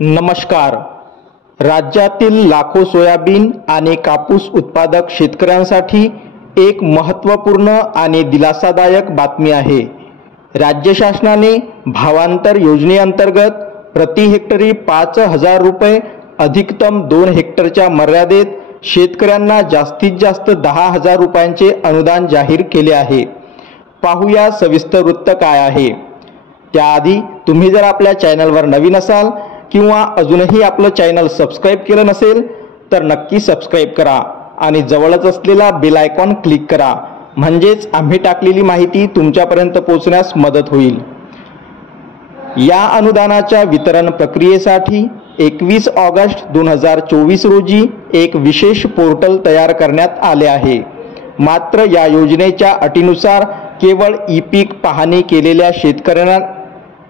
नमस्कार। राज्यातील लाखो सोयाबीन आणि कापूस उत्पादक शेतकऱ्यांसाठी एक महत्त्वपूर्ण आणि दिलासादायक बातमी आहे। राज्य शासनाने भावांतर योजनेअंतर्गत प्रति हेक्टरी 5,000 रुपये अधिकतम 2 हेक्टरच्या मर्यादेत शेतकऱ्यांना जास्तीत जास्त 10,000 रुपयांचे अनुदान जाहीर केले आहे। पाहूया सविस्तर वृत्त काय आहे। त्याआधी तुम्ही जर आपल्या चॅनलवर नवीन असाल किंवा अजूनही आपलं चॅनल सबस्क्राइब केलं नसेल तर नक्की सबस्क्राइब करा आणि जवळच असलेला बेल आयकॉन क्लिक करा, म्हणजेच आम्ही टाकलेली माहिती तुमच्यापर्यंत पोहोचण्यास मदत होईल। या अनुदानाच्या वितरण प्रक्रियेसाठी 21 ऑगस्ट 2024 रोजी एक विशेष पोर्टल तयार करण्यात आले आहे। मात्र या योजनेच्या अटीनुसार केवळ ई-पीक पाहणी केलेल्या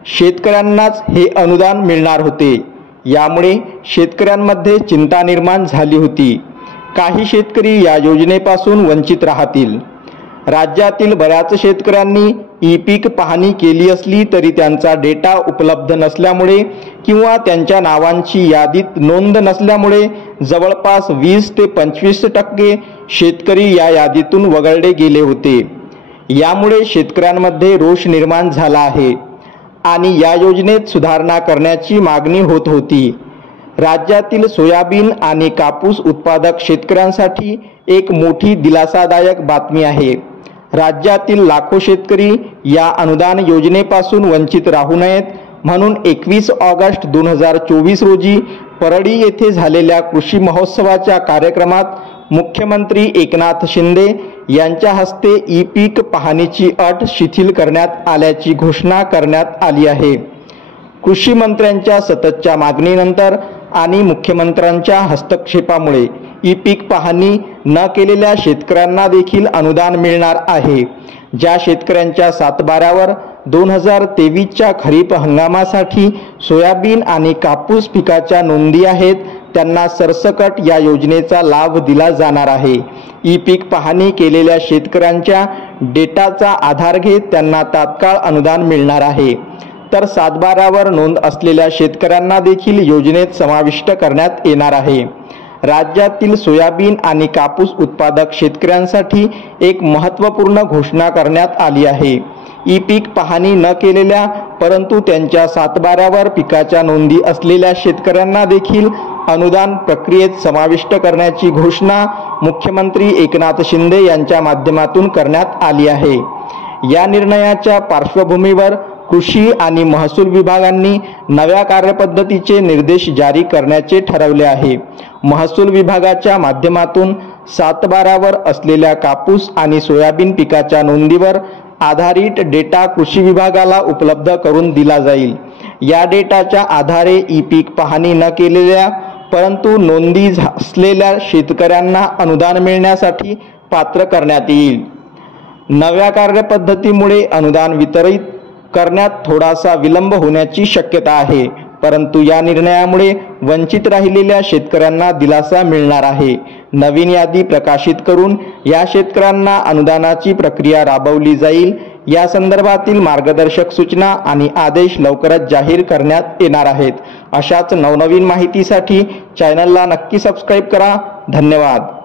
शेतकऱ्यांनाच हे अनुदान मिळणार होते। यामुळे शेतकऱ्यांमध्ये चिंता निर्माण झाली होती। काही शेतकरी या योजनेपासून वंचित राहतील। राज्यातील बऱ्याच शेतकऱ्यांनी ई-पीक पाहणी केली असली तरी त्यांचा डेटा उपलब्ध नसल्यामुळे किंवा त्यांच्या नावांची यादीत नोंद नसल्यामुळे जवळपास 20 ते 25% शेतकरी या यादीतून वगळले गेले होते। यामुळे शेतकऱ्यांमध्ये रोष निर्माण झाला आहे आणि या योजनेत सुधारणा करण्याची मागणी होत होती। राज्यातील सोयाबीन आणि कापूस उत्पादक शेतकऱ्यांसाठी एक मोठी दिलासादायक बातमी आहे। राज्यातील लाखो शेतकरी या अनुदान योजनेपासून वंचित राहू नयेत म्हणून 21 ऑगस्ट 2024 रोजी परळी येथे झालेल्या कृषी महोत्सवाच्या कार्यक्रमात मुख्यमंत्री एकनाथ शिंदे यांच्या हस्ते ई-पीक पाहणीची अट शिथिल करण्यात आल्याची घोषणा करण्यात आली आहे। कृषी मंत्र्यांच्या सततच्या मागणीनंतर आणि मुख्यमंत्र्यांच्या हस्तक्षेपामुळे ई-पीक पाहणी न केलेल्या शेतकऱ्यांना देखील अनुदान मिळणार आहे। ज्या शेतकऱ्यांच्या सातबाऱ्यावर 2023च्या खरीप हंगामासाठी सोयाबीन आणि कापूस पिकाच्या नोंदी आहेत त्यांना सरसकट या योजनेचा लाभ दिला जाणार आहे। ई-पीक पाहणी केलेल्या शेतकऱ्यांच्या डेटाचा आधार घेत त्यांना तात्काळ अनुदान मिळणार आहे, तर सातबाऱ्यावर नोंद असलेल्या शेतकऱ्यांना देखील योजनेत समाविष्ट करण्यात येणार आहे। राज्यातील सोयाबीन आणि कापूस उत्पादक शेतकऱ्यांसाठी एक महत्त्वपूर्ण घोषणा करण्यात आली आहे। ई-पीक पाहणी न केलेल्या परंतु त्यांच्या सातबाऱ्यावर पिकाच्या नोंदी असलेल्या शेतकऱ्यांना देखील अनुदान प्रक्रियेत समाविष्ट करण्याची घोषणा मुख्यमंत्री एकनाथ शिंदे यांच्या माध्यमातून करण्यात आली आहे। या निर्णयाच्या पार्श्वभूमीवर कृषी आणि महसूल विभागांनी नव्या कार्यपद्धतीचे निर्देश जारी करण्याचे ठरवले आहे। महसूल विभागाच्या माध्यमातून सातबाऱ्यावर असलेल्या कापूस आणि सोयाबीन पिकाच्या नोंदीवर आधारित डेटा कृषी विभागाला उपलब्ध करून दिला जाईल। या डेटाच्या आधारे ई-पीक पाहणी न केलेल्या परंतु नोंदी असलेल्या शेतकऱ्यांना अनुदान मिळण्यासाठी पात्र करण्यात येईल। नव्या कार्यपद्धतीमुळे अनुदान वितरित करण्यात थोडासा विलंब होण्याची शक्यता आहे, परंतु या निर्णयामुळे वंचित राहिलेल्या शेतकऱ्यांना दिलासा मिळणार आहे। नवीन यादी प्रकाशित करून या शेतकऱ्यांना अनुदानाची प्रक्रिया राबवली जाईल। या संदर्भातील मार्गदर्शक सूचना आणि आदेश लवकरच जाहीर करण्यात येणार आहेत। अशाच नवनवीन माहितीसाठी चॅनलला नक्की सबस्क्राइब करा। धन्यवाद।